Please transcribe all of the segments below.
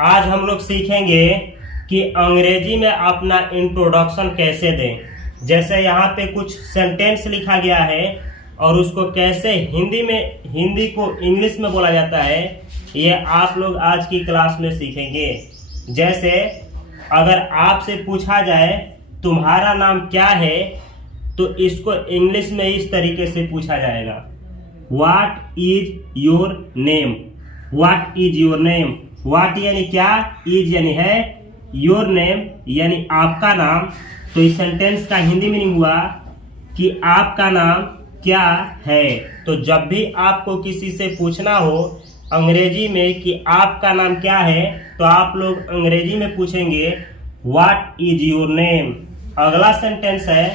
आज हम लोग सीखेंगे कि अंग्रेजी में अपना इंट्रोडक्शन कैसे दें। जैसे यहाँ पे कुछ सेंटेंस लिखा गया है और उसको कैसे हिंदी को इंग्लिश में बोला जाता है, ये आप लोग आज की क्लास में सीखेंगे। जैसे अगर आपसे पूछा जाए तुम्हारा नाम क्या है, तो इसको इंग्लिश में इस तरीके से पूछा जाएगा, what is your name. What is your name, what यानी क्या, इज यानी है, योर नेम यानी आपका नाम। तो इस सेंटेंस का हिंदी मीनिंग हुआ कि आपका नाम क्या है। तो जब भी आपको किसी से पूछना हो अंग्रेजी में कि आपका नाम क्या है, तो आप लोग अंग्रेजी में पूछेंगे व्हाट इज योर नेम। अगला सेंटेंस है,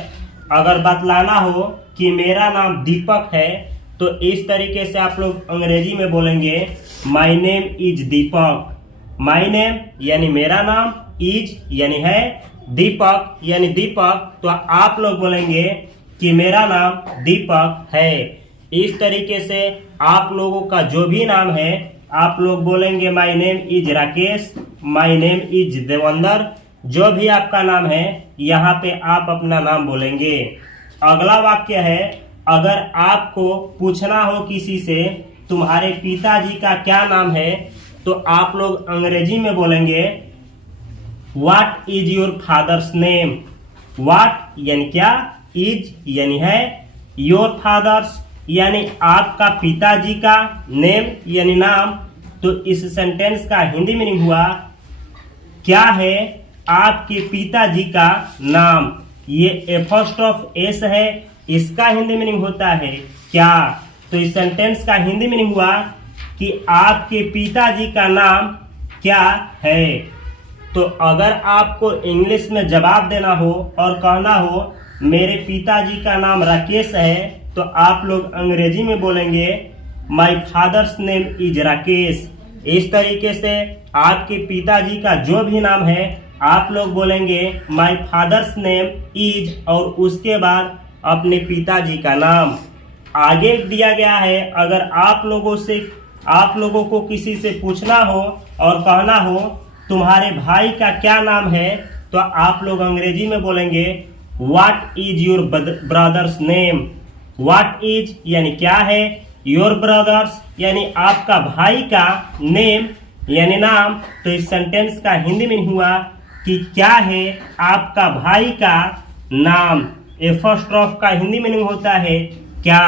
अगर बतलाना हो कि मेरा नाम दीपक है, तो इस तरीके से आप लोग अंग्रेजी में बोलेंगे माई name is Deepak. My name यानी मेरा नाम, इज यानी है, दीपक यानी दीपक, तो आप लोग बोलेंगे कि मेरा नाम दीपक है। इस तरीके से आप लोगों का जो भी नाम है आप लोग बोलेंगे माई name is Rakesh, my name is Devendra. जो भी आपका नाम है यहाँ पे आप अपना नाम बोलेंगे। अगला वाक्य है, अगर आपको पूछना हो किसी से तुम्हारे पिताजी का क्या नाम है, तो आप लोग अंग्रेजी में बोलेंगे what is your father's name. What यानी क्या, इज यानी है, योर फादर्स यानी आपका पिताजी का, नेम यानी नाम। तो इस सेंटेंस का हिंदी मीनिंग हुआ क्या है आपके पिताजी का नाम। ये एपोस्ट्रोफ एस है, इसका हिंदी मीनिंग होता है क्या। तो इस सेंटेंस का हिंदी मीनिंग हुआ कि आपके पिताजी का नाम क्या है। तो अगर आपको इंग्लिश में जवाब देना हो और कहना हो मेरे पिताजी का नाम राकेश है, तो आप लोग अंग्रेजी में बोलेंगे my father's name is Rakesh. इस तरीके से आपके पिताजी का जो भी नाम है आप लोग बोलेंगे माई फादर्स नेम इज और उसके बाद अपने पिताजी का नाम। आगे दिया गया है, अगर आप लोगों को किसी से पूछना हो और कहना हो तुम्हारे भाई का क्या नाम है, तो आप लोग अंग्रेजी में बोलेंगे what is your brother's name. What is यानी क्या है, योर ब्रदर्स यानी आपका भाई का, नेम यानी नाम। तो इस सेंटेंस का हिंदी में हुआ कि क्या है आपका भाई का नाम। एपोस्ट्रोफ का हिंदी मीनिंग होता है क्या।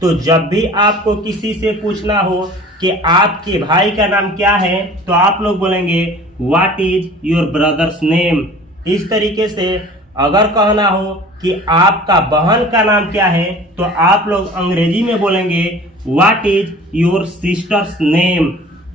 तो जब भी आपको किसी से पूछना हो कि आपके भाई का नाम क्या है, तो आप लोग बोलेंगे what is your brother's name. इस तरीके से अगर कहना हो कि आपका बहन का नाम क्या है, तो आप लोग अंग्रेजी में बोलेंगे what is your sisters name.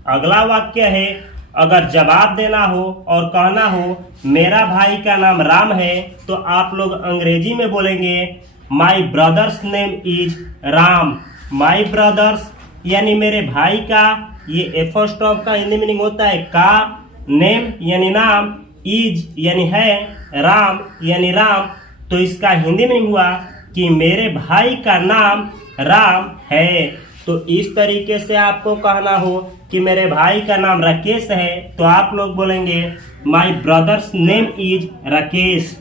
अगला वाक्य है, अगर जवाब देना हो और कहना हो मेरा भाई का नाम राम है, तो आप लोग अंग्रेजी में बोलेंगे my brother's name is Ram. My brother's यानी मेरे भाई का, ये एपोस्ट्रोफ का हिंदी मीनिंग होता है का, नेम यानी नाम, इज यानी है, राम यानी राम। तो इसका हिंदी मीनिंग हुआ कि मेरे भाई का नाम राम है। तो इस तरीके से आपको कहना हो कि मेरे भाई का नाम राकेश है, तो आप लोग बोलेंगे my brother's name is Rakesh.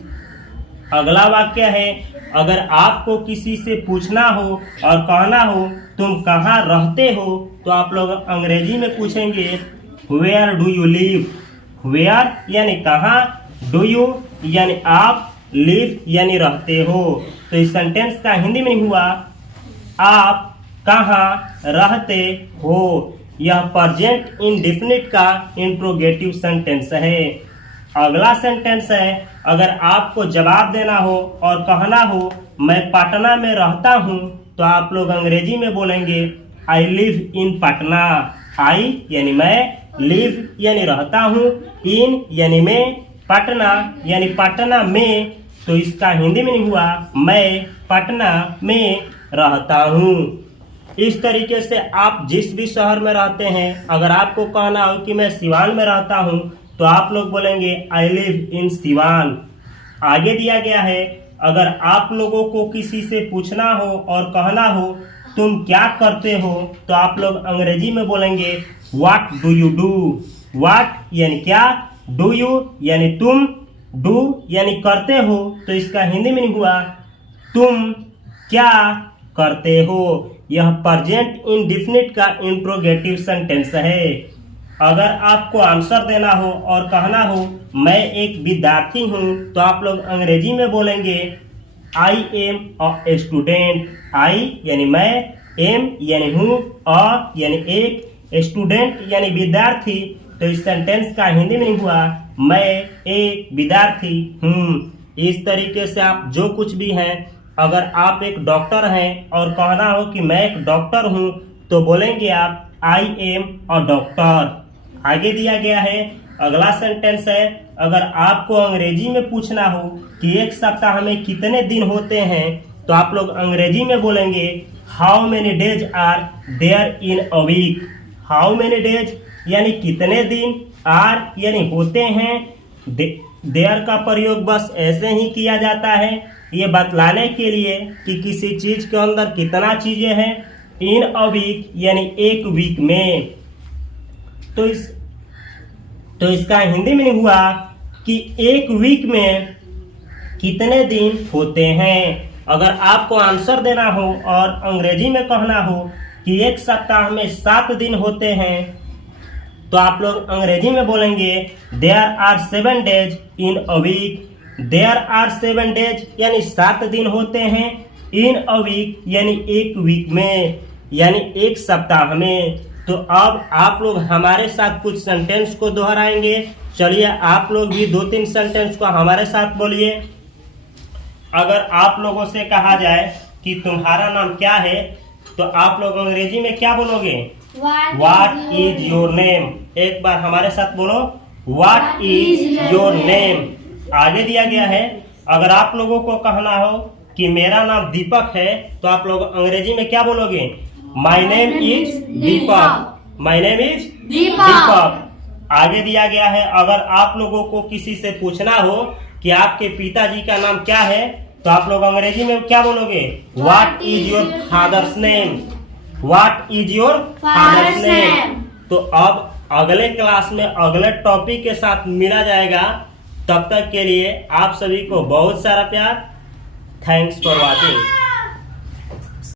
अगला वाक्य है, अगर आपको किसी से पूछना हो और कहना हो तुम कहाँ रहते हो, तो आप लोग अंग्रेजी में पूछेंगे where do you live. Where यानी कहाँ, डू यू यानी आप, लिव यानी रहते हो। तो इस सेंटेंस का हिंदी में हुआ आप कहाँ रहते हो। यह प्रेजेंट इंडेफिनिट का इंट्रोगेटिव सेंटेंस है। अगला सेंटेंस है, अगर आपको जवाब देना हो और कहना हो मैं पटना में रहता हूँ, तो आप लोग अंग्रेजी में बोलेंगे आई लिव इन पटना। आई यानी मैं, लिव यानी रहता हूँ, इन यानी में, पटना यानी पटना में। तो इसका हिंदी में हुआ मैं पटना में रहता हूँ। इस तरीके से आप जिस भी शहर में रहते हैं, अगर आपको कहना हो कि मैं सिवान में रहता हूँ, तो आप लोग बोलेंगे आई लिव इन सिवान। आगे दिया गया है, अगर आप लोगों को किसी से पूछना हो और कहना हो तुम क्या करते हो, तो आप लोग अंग्रेजी में बोलेंगे what do you do. What यानी क्या, डू यू यानी तुम, डू यानी करते हो, तो इसका हिंदी मीनिंग हुआ तुम क्या करते हो। यह प्रेजेंट इंडेफिनिट का इंट्रोगेटिव सेंटेंस है। अगर आपको आंसर देना हो और कहना हो मैं एक विद्यार्थी हूँ, तो आप लोग अंग्रेजी में बोलेंगे आई एम अ स्टूडेंट। आई यानी मैं, एम यानी हूँ, अ यानी एक, स्टूडेंट यानी विद्यार्थी। तो इस सेंटेंस का हिंदी मीनिंग हुआ मैं एक विद्यार्थी हूँ। इस तरीके से आप जो कुछ भी हैं, अगर आप एक डॉक्टर हैं और कहना हो कि मैं एक डॉक्टर हूँ, तो बोलेंगे आप आई एम अ डॉक्टर। आगे दिया गया है अगला सेंटेंस है, अगर आपको अंग्रेजी में पूछना हो कि एक सप्ताह में कितने दिन होते हैं, तो आप लोग अंग्रेजी में बोलेंगे how many days are there in a week. How many days यानी कितने दिन, आर यानी होते हैं, देयर का प्रयोग बस ऐसे ही किया जाता है ये बतलाने के लिए कि किसी चीज के अंदर कितना चीजें हैं। इन अ वीक यानी एक वीक में। तो इसका हिंदी मीनिंग हुआ कि एक वीक में कितने दिन होते हैं। अगर आपको आंसर देना हो और अंग्रेजी में कहना हो कि एक सप्ताह में 7 दिन होते हैं, तो आप लोग अंग्रेजी में बोलेंगे there are 7 days in a week. There are 7 days यानी 7 दिन होते हैं, इन अ वीक यानी एक वीक में, यानी एक सप्ताह में। तो अब आप लोग हमारे साथ कुछ सेंटेंस को दोहराएंगे। चलिए आप लोग भी 2-3 सेंटेंस को हमारे साथ बोलिए। अगर आप लोगों से कहा जाए कि तुम्हारा नाम क्या है, तो आप लोग अंग्रेजी में क्या बोलोगे? What is your name. एक बार हमारे साथ बोलो व्हाट इज योर नेम। आगे दिया गया है अगर आप लोगों को कहना हो कि मेरा नाम दीपक है, तो आप लोग अंग्रेजी में क्या बोलोगे? My name is Deepak. My name is Deepak. आगे दिया गया है अगर आप लोगों को किसी से पूछना हो कि आपके पिताजी का नाम क्या है, तो आप लोग अंग्रेजी में क्या बोलोगे? What is your father's name. What is your father's name. तो अब अगले क्लास में अगले टॉपिक के साथ मिला जाएगा। तब तक के लिए आप सभी को बहुत सारा प्यार। Thanks for watching.